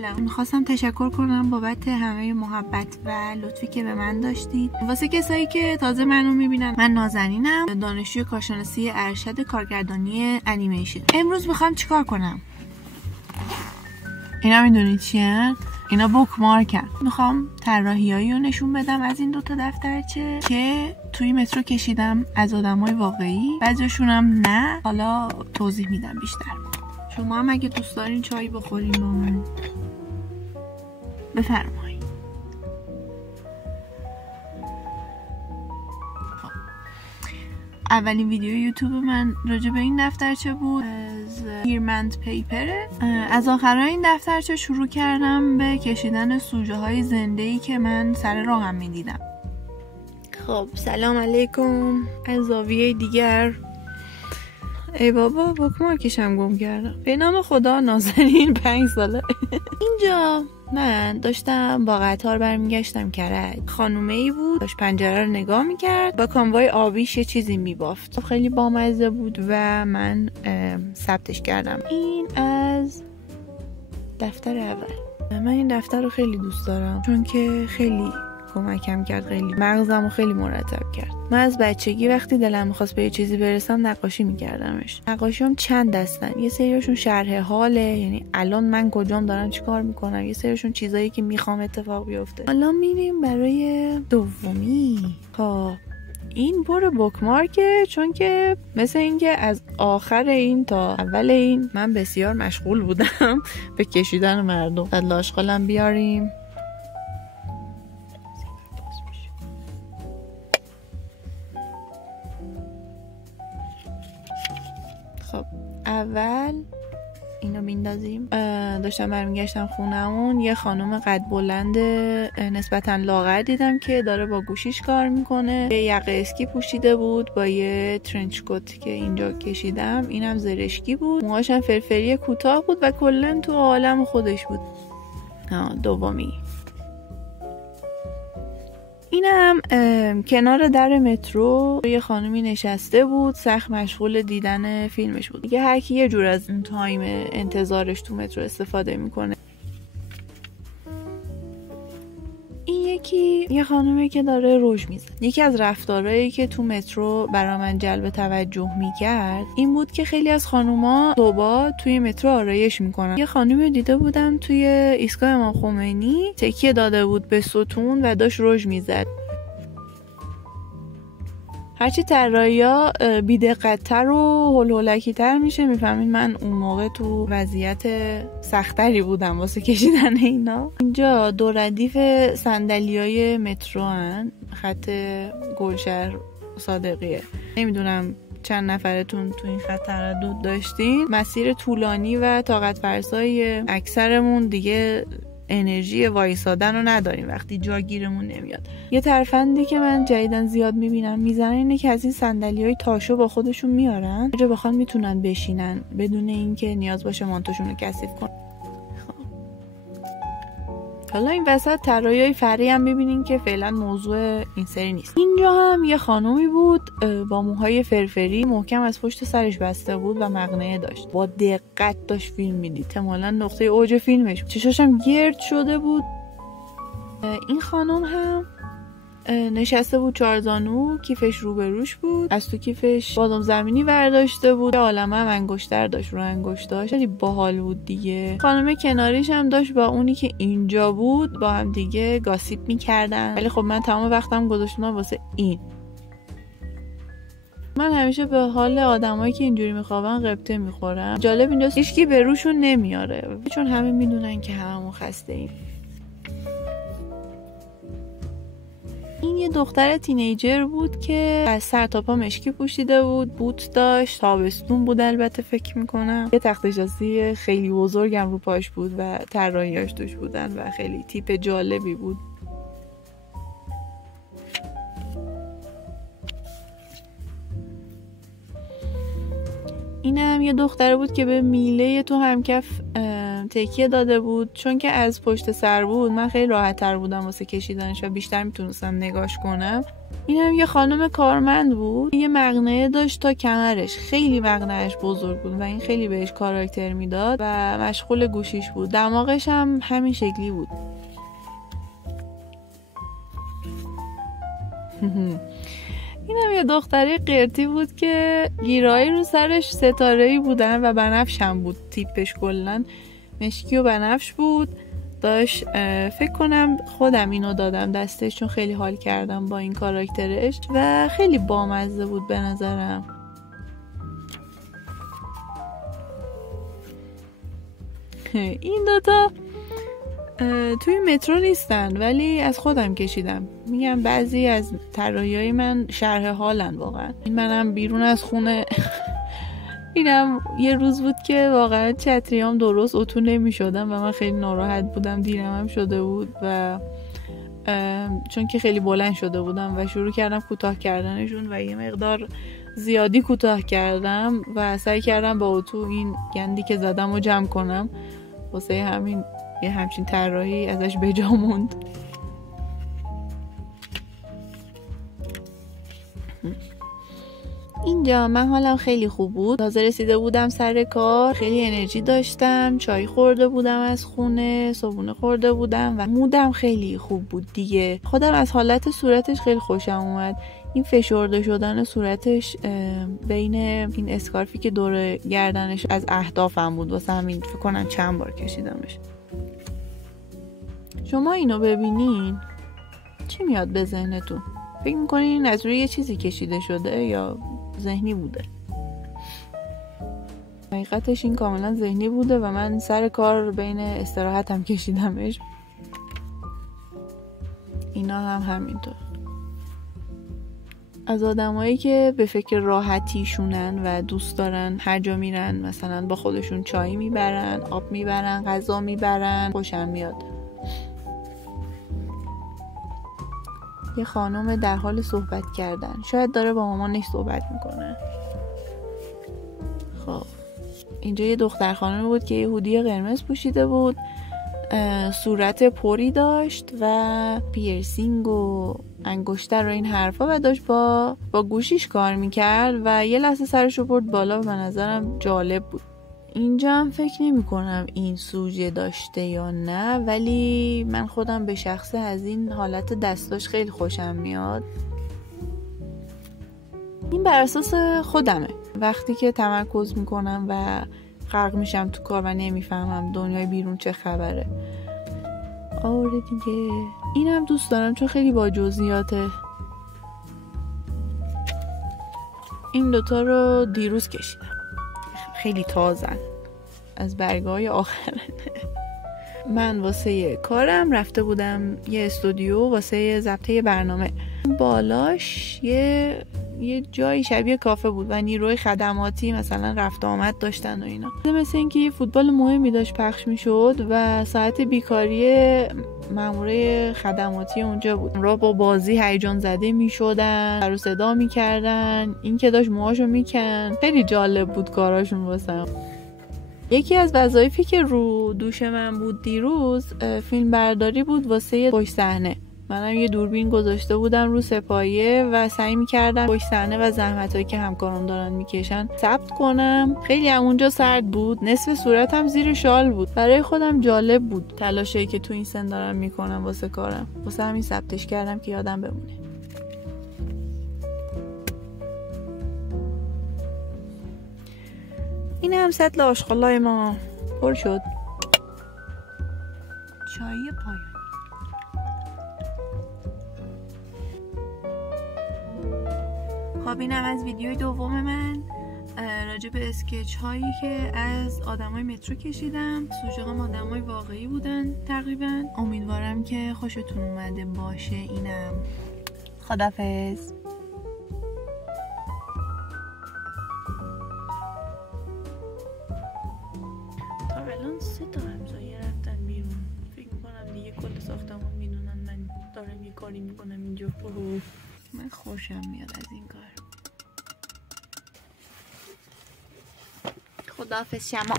سلام، میخواستم تشکر کنم بابت همه محبت و لطفی که به من داشتید. واسه کسایی که تازه منو میبینن، من نازنینم، دانشجوی کارشناسی ارشد کارگردانی انیمیشن. امروز میخوام چیکار کنم؟ اینا میدونید چیه؟ اینا بوکمارکن. میخوام طراحیایی رو نشون بدم از این دوتا دفترچه که توی مترو کشیدم از آدمای واقعی، بعضیشونم نه. حالا توضیح میدم بیشتر. شما هم اگه دوست دارین چای بخورین با من بفرمایید. اولین ویدیو یوتیوب من راجع به این دفترچه بود، از هیرمند پیپره. از آخرای این دفترچه شروع کردم به کشیدن سوژه های زنده‌ای که من سر راهم میدیدم. خب سلام علیکم. از زاویه دیگر، ای بابا بوکمارکشم گم کردم. به نام خدا، نازنین 5 ساله. اینجا من داشتم با قطار برمیگشتم کرج. خانومه‌ای بود داشت پنجره رو نگاه میکرد، با کانوای آبیش یه چیزی میبافت. خیلی بامزه بود و من ثبتش کردم. این از دفتر اول. من این دفتر رو خیلی دوست دارم چون که خیلی کمکم کرد، خیلی مغزم رو خیلی مرتب کرد. من از بچگی وقتی دلم میخواست به یه چیزی برسم نقاشی میکردمش. نقاشیام چند دستن. یه سریشون شرح حاله، یعنی الان من کجام دارم چیکار میکنم. یه سریشون چیزایی که میخوام اتفاق بیفته. حالا میریم برای دومی. خب این پر بوکمارکه، چون که مثل اینکه از آخر این تا اول این من بسیار مشغول بودم به کشیدن مردم. بعد لاشقالم بیاریم. خب اول اینو میندازیم. داشتم برمیگشتم خونمون، یه خانم قد بلند نسبتا لاغر دیدم که داره با گوشیش کار میکنه. یه یقه اسکی پوشیده بود با یه ترنچ کوت که اینجا کشیدم، اینم زرشکی بود. موهاش هم فرفری کوتاه بود و کلا تو عالم خودش بود. دومی اینم کنار در مترو یه خانمی نشسته بود، سخت مشغول دیدن فیلمش بود. دیگه هر کی یه جور از اون تایم انتظارش تو مترو استفاده میکنه. این یکی یه خانومی که داره رژ میزنه. یکی از رفتارهایی که تو مترو برا من جلب توجه میکرد این بود که خیلی از خانوما صبح توی مترو آرایش میکنن. یه خانومی دیده بودم توی ایستگاه امام خمینی تکیه داده بود به ستون و داشت رژ میزد. هرچی طراحی‌ها بی‌دقت‌تر و هول‌هولکی‌تر میشه، میفهمین من اون موقع تو وضعیت سختری بودم واسه کشیدن اینا. اینجا دو ردیف صندلی‌های مترو هن، خط گلشهر صادقیه. نمیدونم چند نفرتون تو این خط تردد داشتین. مسیر طولانی و طاقت فرسای اکثرمون دیگه انرژی وایسادن رو نداریم وقتی جاگیرمون نمیاد. یه ترفندی که من جدیدن زیاد میبینم میزنن اینه که از این صندلی‌های تاشو با خودشون میارن، اگه بخوان میتونن بشینن بدون اینکه نیاز باشه مانتوشون رو کثیف کنن. حالا این وسط طراحی‌های فرعی هم میبینین که فعلا موضوع این سری نیست. اینجا هم یه خانومی بود با موهای فرفری محکم از پشت سرش بسته بود و مقنعه داشت. با دقت داشت فیلم میدید. احتمالاً نقطه اوج فیلمش. چشاش هم گرد شده بود. این خانم هم نشسته بود چارزانو، کیفش روبروش بود، از تو کیفش بادام زمینی برداشته بود، عالمه هم انگشتر داشت، رو انگشتاش خیلی باحال بود دیگه. خانم کناریش هم داشت با اونی که اینجا بود با هم دیگه گاسیپ میکردن، ولی خب من تمام وقتم گذاشتم واسه این. من همیشه به حال آدمایی که اینجوری میخوابن غبطه میخورم. جالب اینجاست هیچکی به روشون نمیاره، چون همه میدونن که هممون خسته ایم. این یه دختر تینیجر بود که از سر تا پا مشکی پوشیده بود، بوت داشت، تابستون بود البته فکر میکنم. یه تخت شاسی خیلی بزرگم رو پاش بود و طراحیاش توش بودن و خیلی تیپ جالبی بود. اینم یه دختره بود که به میله تو همکف تکیه داده بود، چون که از پشت سر بود من خیلی راحت تر بودم واسه کشیدنش و بیشتر میتونستم نگاش کنم. اینم یه خانم کارمند بود، یه مقنعه داشت تا کمرش، خیلی مقنعش بزرگ بود و این خیلی بهش کاراکتر میداد و مشغول گوشیش بود. دماغش هم همین شکلی بود. اینم یه دختره قرتی بود که گیرایی رو سرش ستاره‌ای بودن و بنفش هم بود. تیپش کلن مشکی و بنفش بود. داشت فکر کنم خودم اینو دادم دستش چون خیلی حال کردم با این کاراکترش و خیلی بامزه بود به نظرم. این دوتا توی مترو نیستن ولی از خودم کشیدم. میگم بعضی از طراحی‌های من شرح حالن واقعا. این منم بیرون از خونه اینم یه روز بود که واقعا چتریام درست اتو نمی شدم و من خیلی ناراحت بودم، دیرم هم شده بود و چون که خیلی بلند شده بودم و شروع کردم کوتاه کردنشون و یه مقدار زیادی کوتاه کردم و سعی کردم با اتو این گندی که زدم رو جمع کنم. واسه همین یه همچین طراحی ازش بجا موند. اینجا من حالم خیلی خوب بود. تازه رسیده بودم سر کار، خیلی انرژی داشتم، چای خورده بودم از خونه، صبحونه خورده بودم و مودم خیلی خوب بود دیگه. خودم از حالت صورتش خیلی خوشم اومد. این فشرده شدن صورتش بین این اسکارفی که دور گردنش از اهدافم بود، واسه همین فکر کنم چند بار کشیدمش. شما اینو ببینین چی میاد به ذهنتون؟ فکر میکنین از روی یه چیزی کشیده شده یا ذهنی بوده؟ حقیقتش این کاملا ذهنی بوده و من سر کار بین استراحتم کشیدمش. اینا هم همینطور. از آدمایی که به فکر راحتیشونن و دوست دارن هر جا میرن مثلا با خودشون چای میبرن، آب میبرن، غذا میبرن، خوشم میاد. یه خانم در حال صحبت کردن، شاید داره با مامانش صحبت میکنه. خب اینجا یه دختر خانم بود که یه هودی قرمز پوشیده بود، صورت پری داشت و پیرسینگ و انگشتر و این حرفا و داشت با گوشیش کار میکرد و یه لحظه سرشو برد بالا و به نظرم جالب بود. اینجا هم فکر نمی کنم این سوژه داشته یا نه، ولی من خودم به شخصه از این حالت دستاش خیلی خوشم میاد. این بر اساس خودمه. وقتی که تمرکز میکنم و غرق میشم تو کار و نمیفهمم دنیای بیرون چه خبره. آره دیگه اینم دوست دارم چون خیلی با جزئیاته. این دوتا رو دیروز کشیدم، خیلی تازن، از برگای آخرن. من واسه کارم رفته بودم یه استودیو واسه ضبط برنامه. بالاش یه جایی شبیه کافه بود و نیروی خدماتی مثلا رفت آمد داشتن و اینا. مثل اینکه یه فوتبال مهمی داشت پخش میشد و ساعت بیکاری ماموره خدماتی اونجا بود. را با بازی هیجان زده میشدن، سر و صدا میکردن، این که داشت موهاشو میکن. خیلی جالب بود کاراشون واسم. یکی از وظایفی که رو دوش من بود دیروز فیلم برداری بود واسه پشت صحنه. منم یه دوربین گذاشته بودم رو سپایه و سعی میکردم پشت صحنه و زحمتایی که همکاران دارن میکشن ثبت کنم. خیلی هم اونجا سرد بود، نصف صورتم زیر شال بود. برای خودم جالب بود تلاشی که تو این سن دارم میکنم واسه کارم. واسه همین ثبتش کردم که یادم بمونه. این هم سطل آشغالای ما پر شد. چای پایانی. خب اینم از ویدیوی دوم من راجع به اسکچ هایی که از آدمای مترو کشیدم. سوژه ها آدمای واقعی بودن تقریبا. امیدوارم که خوشتون اومده باشه. اینم خدافظ. تا الان 3 تا همسایه رفتن بیرون. فکر میکنم دیگه کل ساختمون میدونن من دارم یه کاری میکنم اینجا. من خوشم میاد از این کار. خداحافظ شما.